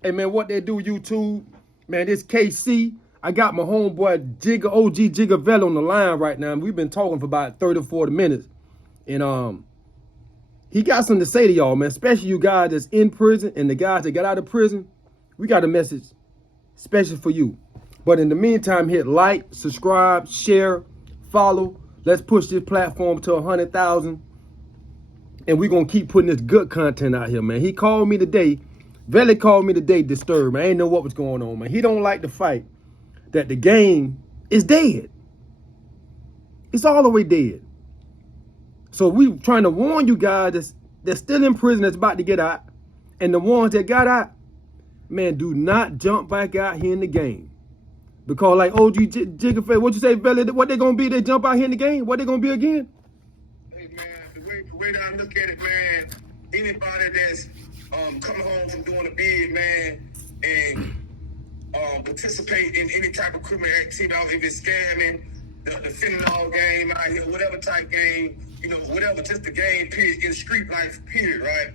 Hey man, what they do, YouTube? Man, this KC. I got my homeboy Giga, OG Giga Ville on the line right now. We've been talking for about 30 or 40 minutes. And he got something to say to y'all, man. Especially you guys that's in prison and the guys that got out of prison. We got a message special for you. But in the meantime, hit like, subscribe, share, follow. Let's push this platform to 100,000. And we're going to keep putting this good content out here, man. He called me today. Ville called me today disturbed, man. I ain't know what was going on, man. He don't like the fight that the game is dead. It's all the way dead. So we trying to warn you guys that's still in prison, that's about to get out. And the ones that got out, man, do not jump back out here in the game. Because like OG Jigga, what you say, Ville, what they going to be? They jump out here in the game? What they going to be again? Hey, man, the way that I look at it, man, anybody that's coming home from doing a bid, man, and participate in any type of criminal activity, if it's scamming, the fentanyl game out here, whatever type game, whatever, just the game, period, in street life, period, right?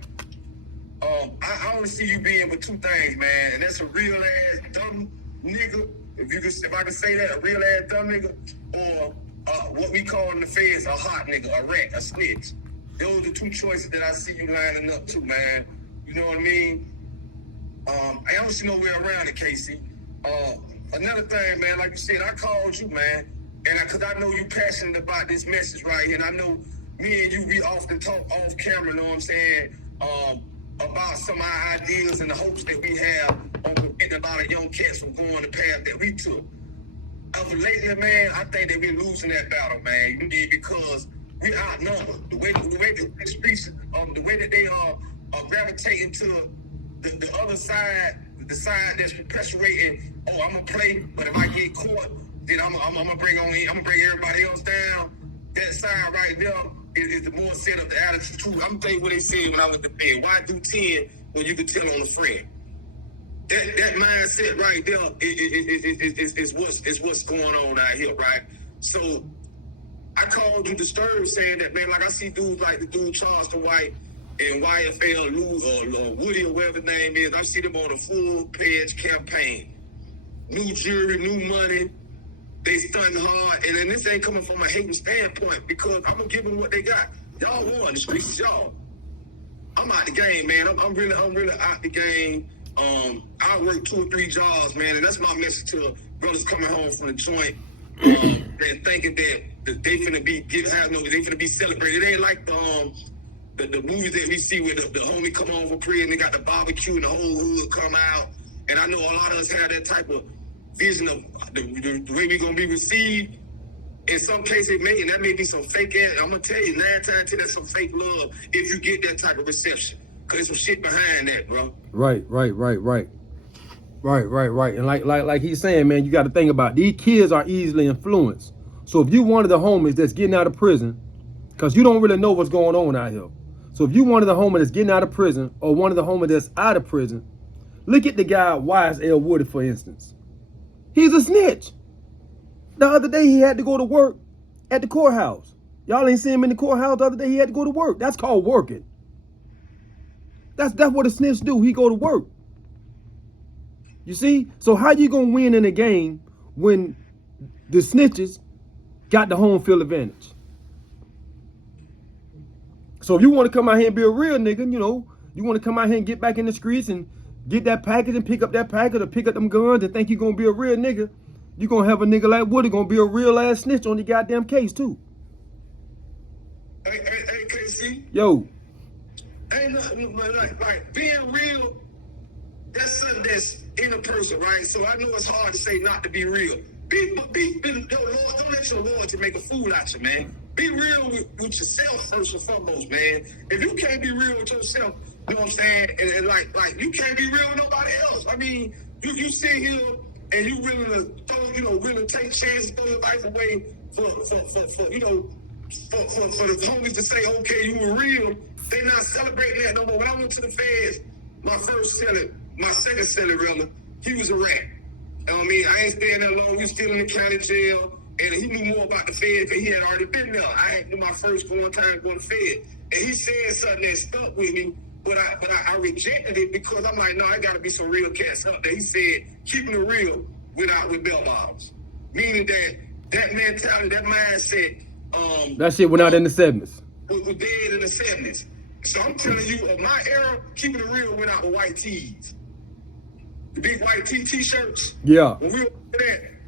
I only see you being with two things, man, and that's a real ass dumb nigga, if I can say that, a real ass dumb nigga, or what we call in the feds a hot nigga, a rat, a snitch. Those are the two choices that I see you lining up to, man. You know what I mean? I don't see no way around it, Casey. Another thing, man, like you said, I called you, man, and because I know you passionate about this message right here, and I know me and you, we often talk off camera, you know what I'm saying, about some of our ideas and the hopes that we have on preventing a lot of young cats from going the path that we took. Of lately, man, I think that we're losing that battle, man, because we outnumbered. The way the streets, the way that they are gravitating to the other side, the side that's perpetuating, oh, I'm gonna play, but if I get caught, then I'm gonna bring everybody else down. That side right there is the more set up the attitude. I'm tell you what they said when I went to bed. Why do 10 when you can tell on a friend? That mindset right there is what's going on out here, right? So I called you disturbed, saying that, man, like I see dudes like the dude Charleston White and YFL or Woody or whatever his name is. I see them on a full-pledged campaign. New jury, new money. They stunting hard, and then this ain't coming from a hating standpoint because I'm gonna give them what they got. Y'all won. The streets is y'all. I'm out the game, man. I'm really out the game. I work 2 or 3 jobs, man, and that's my message to brothers coming home from the joint and thinking that they finna be celebrated. It ain't like the movies that we see where the homie come home from prison, they got the barbecue and the whole hood come out. And I know a lot of us have that type of vision of the way we gonna be received. In some cases, that may be some fake ass. I'm gonna tell you, 9 times 10, that's some fake love if you get that type of reception. Cause there's some shit behind that, bro. Right. And like he's saying, man, you got to think about it. These kids are easily influenced. So if you one of the homies that's getting out of prison, because you don't really know what's going on out here. So if you one of the homies that's getting out of prison, or one of the homies that's out of prison, look at the guy Wise L. Woody, for instance. He's a snitch. The other day he had to go to work at the courthouse. Y'all ain't seen him in the courthouse the other day. He had to go to work. That's called working. That's what a snitch do. He go to work. You see? So how you gonna win in a game when the snitches got the home field advantage? So if you want to come out here and be a real nigga, you want to come out here and get back in the streets and get that package and pick up that package or pick up them guns and think you're gonna be a real nigga, you're gonna have a nigga like Woody gonna be a real ass snitch on the goddamn case too. Hey, KC. Yo. Ain't nothing like being real, that's something that's in a person, right? So I know it's hard to say not to be real. Don't let your loyalty make a fool out you, man. Be real with yourself first and foremost, man. If you can't be real with yourself, you know what I'm saying? And like you can't be real with nobody else. I mean, you sit here and you really take chances, throw your life away for the homies to say, okay, you were real. They not celebrating that no more. When I went to the feds, my second celly rather, he was a rat. You know what I mean? I ain't staying there long. He was still in the county jail, and he knew more about the feds than he had already been there. I had my first time going to fed, and he said something that stuck with me But I rejected it because I'm like, no, I gotta be some real cats up there. He said, keeping it real with bell bottoms. Meaning that mentality, that mindset, that shit went out in the 70s. Was dead in the 70s. So I'm telling you, of my era, keeping it real went out with white tees. The big white t-shirts. Yeah. When we were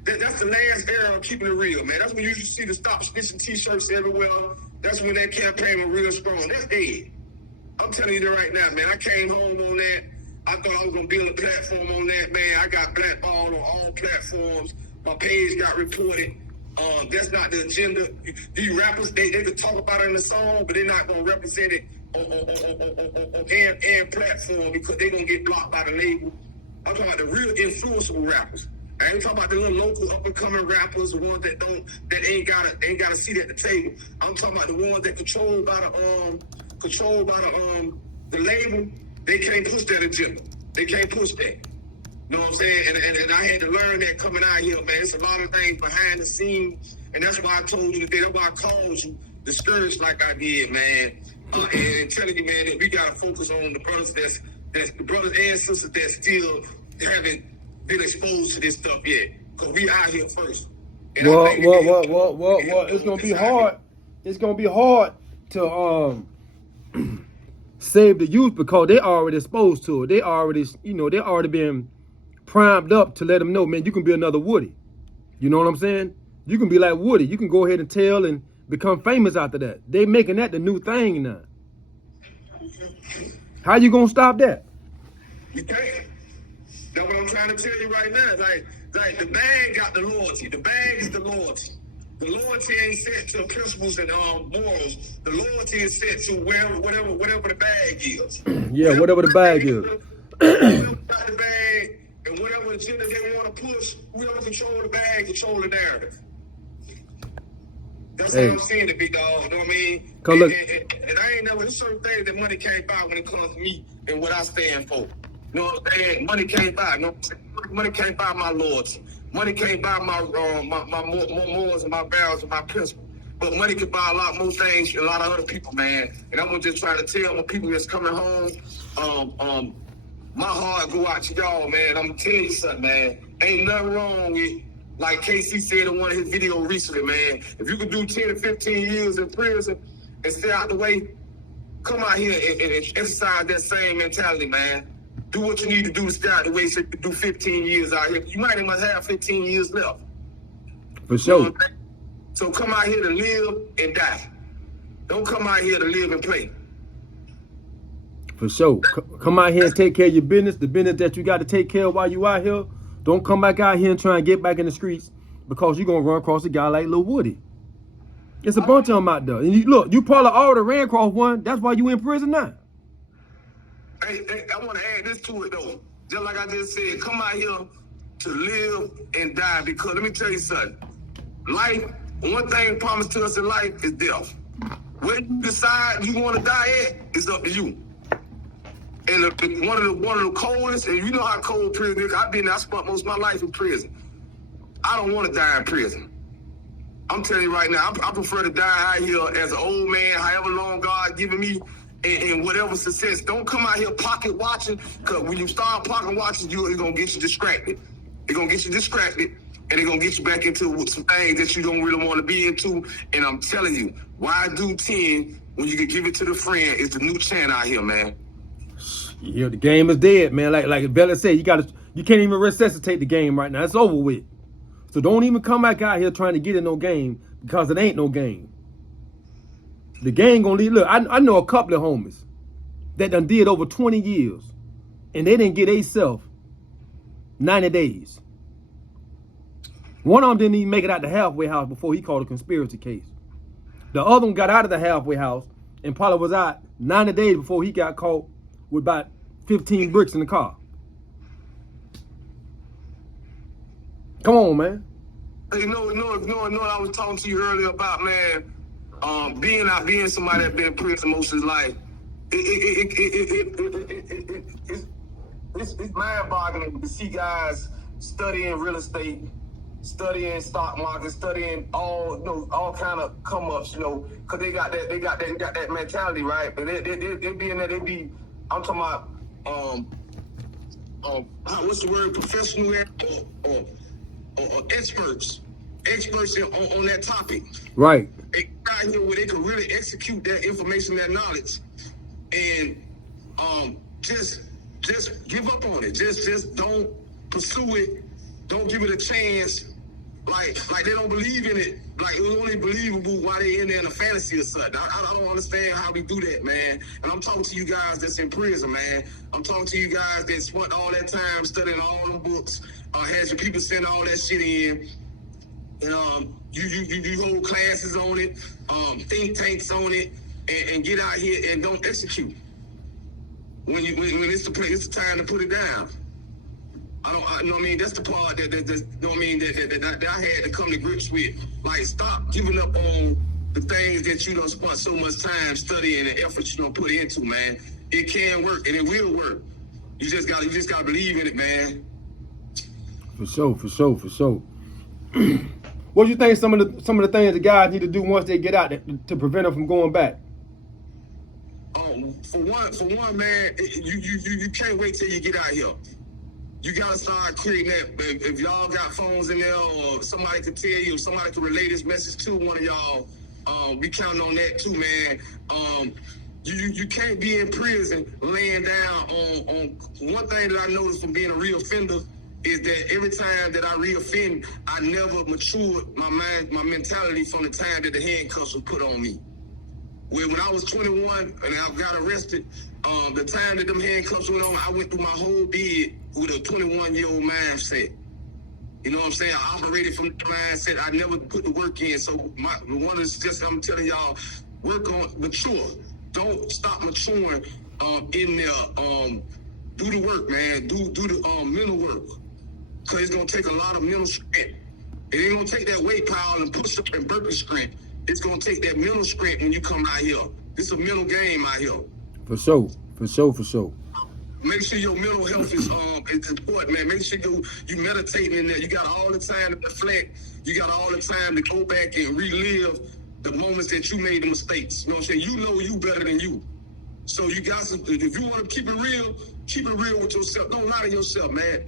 that's the last era of keeping it real, man. That's when you used to see the Stop Snitching t-shirts everywhere. That's when that campaign was real strong. That's dead. I'm telling you that right now, man. I came home on that. I thought I was going to build a platform on that, man. I got blackballed on all platforms. My page got reported. That's not the agenda. These rappers, they could talk about it in the song, but they're not going to represent it on air platform because they're going to get blocked by the label. I'm talking about the real influenceable rappers. I ain't talking about the little local up and coming rappers, the ones that ain't got a seat at the table. I'm talking about the ones that controlled by the label. They can't push that agenda. They can't push that. You know what I'm saying? And I had to learn that coming out here, man. It's a lot of things behind the scenes, and that's why I told you today. That's why I called you discouraged like I did, man. And telling you, man, that we gotta focus on the brothers that's the brothers and sisters that still haven't been exposed to this stuff yet. Cause we out here first. And Well, it's gonna be hard. It's gonna be hard to save the youth because they already exposed to it. They already been primed up to let them know, man, you can be another Woody. You know what I'm saying? You can be like Woody. You can go ahead and tell and become famous after that. They making that the new thing now. How you gonna stop that? You can't. That's what I'm trying to tell you right now. Like the bag got the loyalty. The bag is the loyalty. The loyalty ain't set to principles and morals. The loyalty is set to whatever the bag is. Yeah, whatever the bag is. Whoever got the bag and whatever agenda they want to push, whoever control the bag, control the narrative. That's how I'm seeing it, big dog. You know what I mean? And I ain't never, there's certain things that money can't buy when it comes to me and what I stand for. You know what I'm saying? Money can't buy. You know what I'm saying? Money can't buy my loyalty. Money can't buy my morals and my values and my principles. But money can buy a lot more things than a lot of other people, man. And I'm just trying to tell my people that's coming home, my heart go out to y'all, man. I'm gonna tell you something, man. Ain't nothing wrong with, like KC said in one of his videos recently, man. If you could do 10 to 15 years in prison and stay out the way, come out here and exercise that same mentality, man. Do what you need to do to stay out the way so you can do 15 years out here. You might even have 15 years left. For sure. You know, so come out here to live and die. Don't come out here to live and play. For sure. Come out here and take care of your business, the business that you got to take care of while you out here. Don't come back out here and try and get back in the streets because you're going to run across a guy like Lil Woody. It's a bunch of them out there. And you probably already ran across one. That's why you in prison now. Hey, I want to add this to it, though. Just like I just said, come out here to live and die. Because let me tell you something. Life, one thing promised to us in life is death. Where you decide you want to die at is up to you. And one of the coldest, and you know how cold prison is. I spent most of my life in prison. I don't want to die in prison. I'm telling you right now, I prefer to die out here as an old man, however long God given me, and whatever success. Don't come out here pocket watching, because when you start pocket watching, it's going to get you distracted. It's going to get you distracted, and it's going to get you back into some things that you don't really want to be into. And I'm telling you, why do 10 when you can give it to the friend is the new chant out here, man. Yeah, the game is dead, man. Like Ville said, you can't even resuscitate the game right now. It's over with. So don't even come back out here trying to get in no game because it ain't no game. The game gonna leave. Look, I know a couple of homies that done did over 20 years and they didn't get theyself 90 days. One of them didn't even make it out the halfway house before he called a conspiracy case. The other one got out of the halfway house and probably was out 90 days before he got caught with about 15 bricks in the car. Come on, man. You know what I was talking to you earlier about, man, being somebody that's been in prison most of his life. It's mind-boggling to see guys studying real estate, studying stock market, studying all kind of come ups, because they got that mentality, right? But they be in there, they be I'm talking about what's the word? Professional or experts on that topic. Right. They out here where they can really execute that information, that knowledge, and just give up on it. Just don't pursue it. Don't give it a chance. Like they don't believe in it. Like it was only believable while they in there in a fantasy or something. I don't understand how we do that, man. And I'm talking to you guys that's in prison, man. I'm talking to you guys that spent all that time studying all them books, has your people send all that shit in. And you hold classes on it, think tanks on it, and get out here and don't execute. When it's the time to put it down. You know what I mean? That's the part that you know what I mean, that I had to come to grips with. Like, stop giving up on the things that you don't spend so much time studying and effort you don't put into, man. It can work and it will work. You just gotta believe in it, man. For sure. What do you think some of the things the guys need to do once they get out to prevent them from going back? For one, man, you can't wait till you get out here. You gotta start creating that. If y'all got phones in there, or somebody can tell you, somebody can relay this message to one of y'all, we counting on that too, man. You can't be in prison laying down on one thing that I noticed from being a reoffender is that every time that I reoffend, I never matured my mentality from the time that the handcuffs were put on me. When I was 21 and I got arrested, the time that them handcuffs went on, I went through my whole bid with a 21-year-old mindset. You know what I'm saying? I operated from the mindset. I never put the work in. So one is just, I'm telling y'all, work on mature. Don't stop maturing in there. Do the work, man. Do the mental work. Because it's going to take a lot of mental strength. It ain't going to take that weight pile and push-up and burpee strength. It's going to take that mental strength when you come out here. It's a mental game out here. For sure. Make sure your mental health is important, man. Make sure you meditating in there. You got all the time to reflect. You got all the time to go back and relive the moments that you made the mistakes. You know what I'm saying? You know you better than you. So you got some, if you want to keep it real with yourself. Don't lie to yourself, man.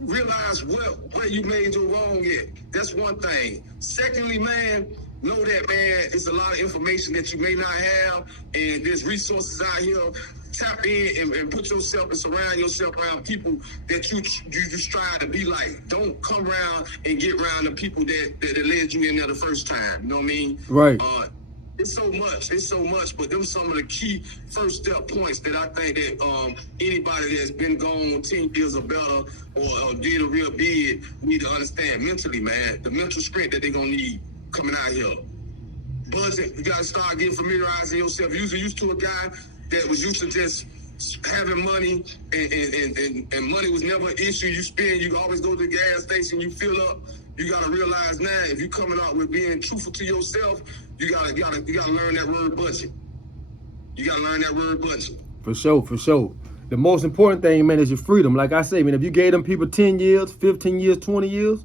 Realize where you made your wrong at. That's one thing. Secondly, man, know that, man, it's a lot of information that you may not have, and there's resources out here. Tap in and put yourself and surround yourself around people that you strive to be like. Don't come around and get around the people that led you in there the first time. You know what I mean? Right. It's so much, but them some of the key first step points that I think that anybody that's been gone 10 years or better or did a real bid need to understand mentally, man. The mental strength that they're gonna need coming out here. Budget, you gotta start getting familiarizing yourself. You used to a guy that was used to just having money and money was never an issue. You always go to the gas station, you fill up. You gotta realize now, if you coming out with being truthful to yourself, you gotta learn that word budget. You gotta learn that word budget. For sure. The most important thing, man, is your freedom. Like I say, man, if you gave them people 10 years, 15 years, 20 years,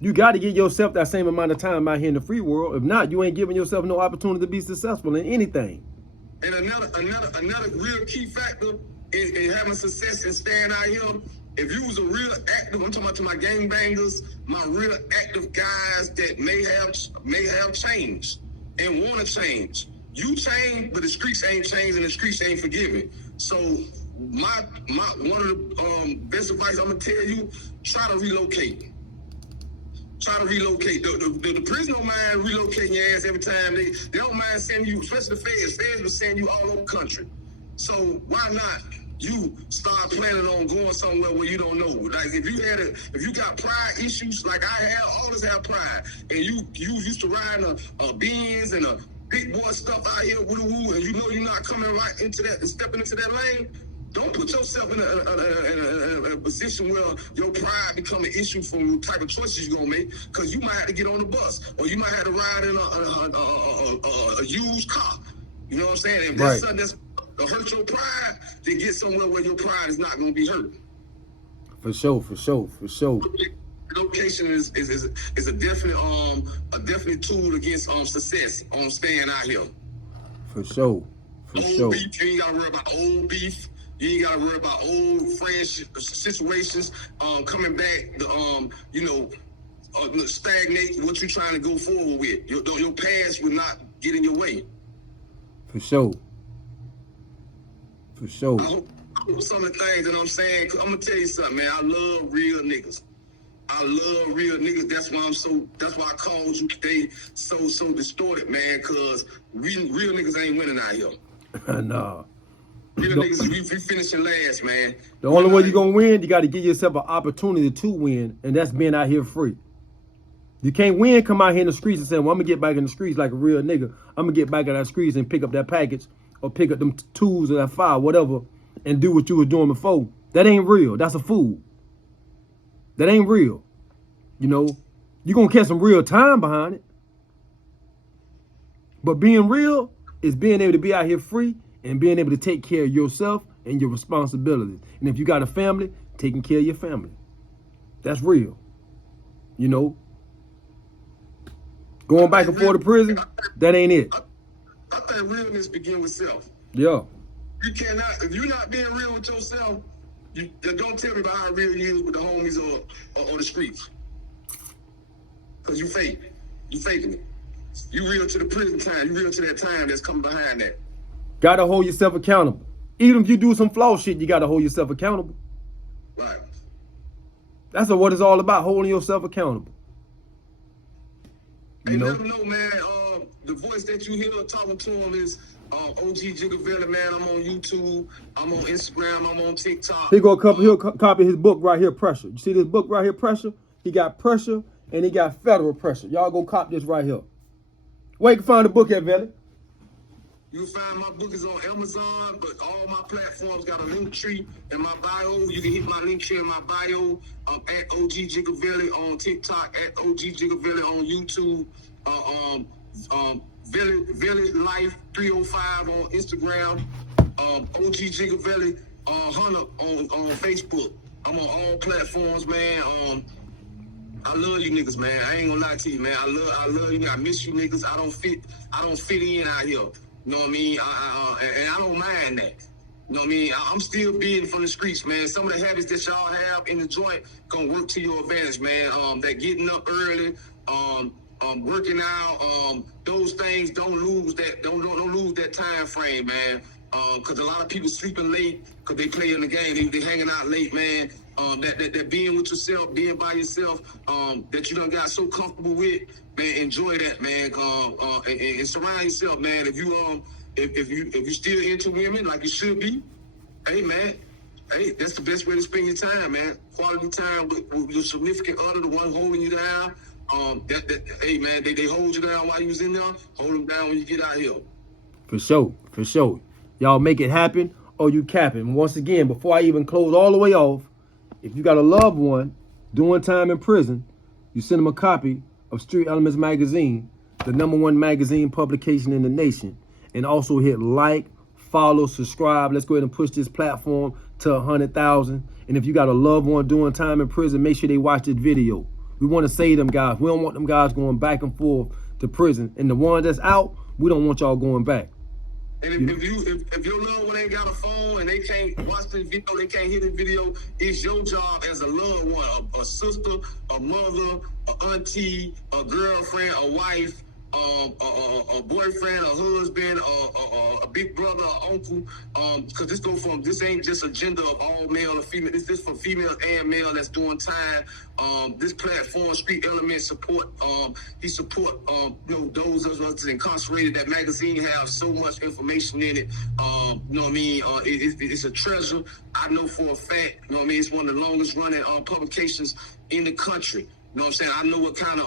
you got to give yourself that same amount of time out here in the free world. If not, you ain't giving yourself no opportunity to be successful in anything. And another real key factor in having success and staying out here, if you was a real active, I'm talking about to my gangbangers, my real active guys that may have changed and want to change. You change, but the streets ain't changed and the streets ain't forgiving. So my one of the best advice I'm gonna tell you: try to relocate. Try to relocate. The prison don't mind relocating your ass every time. They don't mind sending you, especially the feds. Feds will send you all over the country. So why not you start planning on going somewhere where you don't know? Like if you got pride issues, like I have, all of us have pride, and you used to riding a Benz and a big boy stuff out here, woo, and you know you're not coming right into that and stepping into that lane. Don't put yourself in a position where your pride become an issue from the type of choices you're gonna make, because you might have to get on the bus, or you might have to ride in a used car. You know what I'm saying? If that's something that's to hurt your pride, then get somewhere where your pride is not gonna be hurt. For sure. Location is a definite tool against success on staying out here. For sure. Old beef, you ain't gotta worry about old beef. You ain't gotta worry about old friendship situations coming back. Stagnate what you're trying to go forward with. Your past will not get in your way. For sure. For sure. I hope some of the things that I'm saying. I'm gonna tell you something, man. I love real niggas. I love real niggas. That's why I called you today so distorted, man. Cause real niggas ain't winning out here. Nah. Real niggas, we finishing last, man. The only way you're gonna win, you got to give yourself an opportunity to win, and that's being out here free. You can't win, come out here in the streets and say, well, I'm gonna get back in the streets like a real nigga. I'm gonna get back in that streets and pick up that package or pick up them tools or that file, whatever, and do what you was doing before. That ain't real. That's a fool. That ain't real. You know, you're gonna catch some real time behind it. But being real is being able to be out here free and being able to take care of yourself and your responsibilities. And if you got a family, taking care of your family. That's real. You know, going back and forth to prison, that ain't it. I think realness begins with self. Yeah. You cannot, if you're not being real with yourself, don't tell me about how real you is with the homies or the streets. Because you fake. You faking it. You real to the prison time. You real to that time that's coming behind that. Gotta hold yourself accountable. Even if you do some flaw shit, you gotta hold yourself accountable. Right. That's what it's all about, holding yourself accountable. You never know, man. The voice that you hear talking to him is OG Giga Ville, man. I'm on YouTube. I'm on Instagram. I'm on TikTok. He'll copy his book right here, Pressure. You see this book right here, Pressure? He got pressure and he got federal pressure. Y'all go copy this right here. Where you can find the book at, Ville? You can find my book is on Amazon, but all my platforms got a link tree in my bio. You can hit my link tree in my bio at OG Giga Ville on TikTok, at OG Giga Ville on YouTube, Village Life 305 on Instagram, OG Giga Ville Hunter on Facebook. I'm on all platforms, man. I love you niggas, man. I ain't gonna lie to you, man. I love you. I miss you niggas. I don't fit in out here. You know what I mean? And I don't mind that. You know what I mean? I'm still being from the streets, man. Some of the habits that y'all have in the joint gonna work to your advantage, man. That getting up early, working out, those things don't lose that time frame, man. Cause a lot of people sleeping late cause they play in the game. They hanging out late, man. That being with yourself, being by yourself, that you done got so comfortable with, man. Enjoy that, man. And surround yourself, man. If you still into women like you should be, hey, man. Hey, that's the best way to spend your time, man. Quality time with your significant other, the one holding you down. Hey, man, they hold you down while you was in there. Hold them down when you get out here. For sure. Y'all make it happen or you capping. Once again, before I even close all the way off, if you got a loved one doing time in prison, you send them a copy of Street Elements Magazine, the #1 magazine publication in the nation. And also hit like, follow, subscribe. Let's go ahead and push this platform to 100,000. And if you got a loved one doing time in prison, make sure they watch this video. We want to save them guys. We don't want them guys going back and forth to prison. And the ones that's out, we don't want y'all going back. And if your loved one ain't got a phone and they can't watch this video, they can't hear the video, it's your job as a loved one, a sister, a mother, a auntie, a girlfriend, a wife, a boyfriend, a husband, a big brother, an uncle, because this ain't just a gender of all male or female. This is for female and male that's doing time. This platform, Street Element, support. He support those of us incarcerated. That magazine have so much information in it. You know what I mean? It's a treasure. I know for a fact. You know what I mean? It's one of the longest running publications in the country. You know what I'm saying? I know what kind of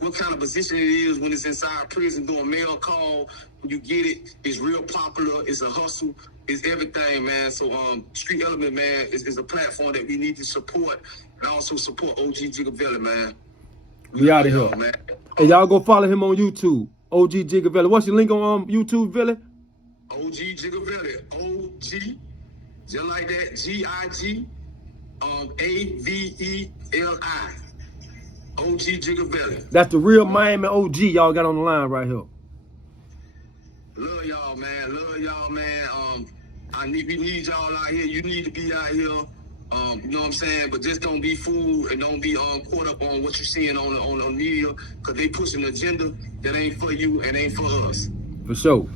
what kind of position it is when it's inside prison doing mail call. When you get it, it's real popular. It's a hustle. It's everything, man. So Street Element, man, is a platform that we need to support and also support OG Giga Ville, man. We out of here, man. Hey, y'all go follow him on YouTube, OG Giga Ville. What's your link on YouTube, Ville? OG Giga Ville. OG, just like that. G-I-G, A-V-E-L-I. OG Giga Ville. That's the real Miami OG y'all got on the line right here. Love y'all, man. Love y'all, man. We need y'all out here. You need to be out here. You know what I'm saying? But just don't be fooled and don't be caught up on what you're seeing on the media, because they push an agenda that ain't for you and ain't for us. For sure.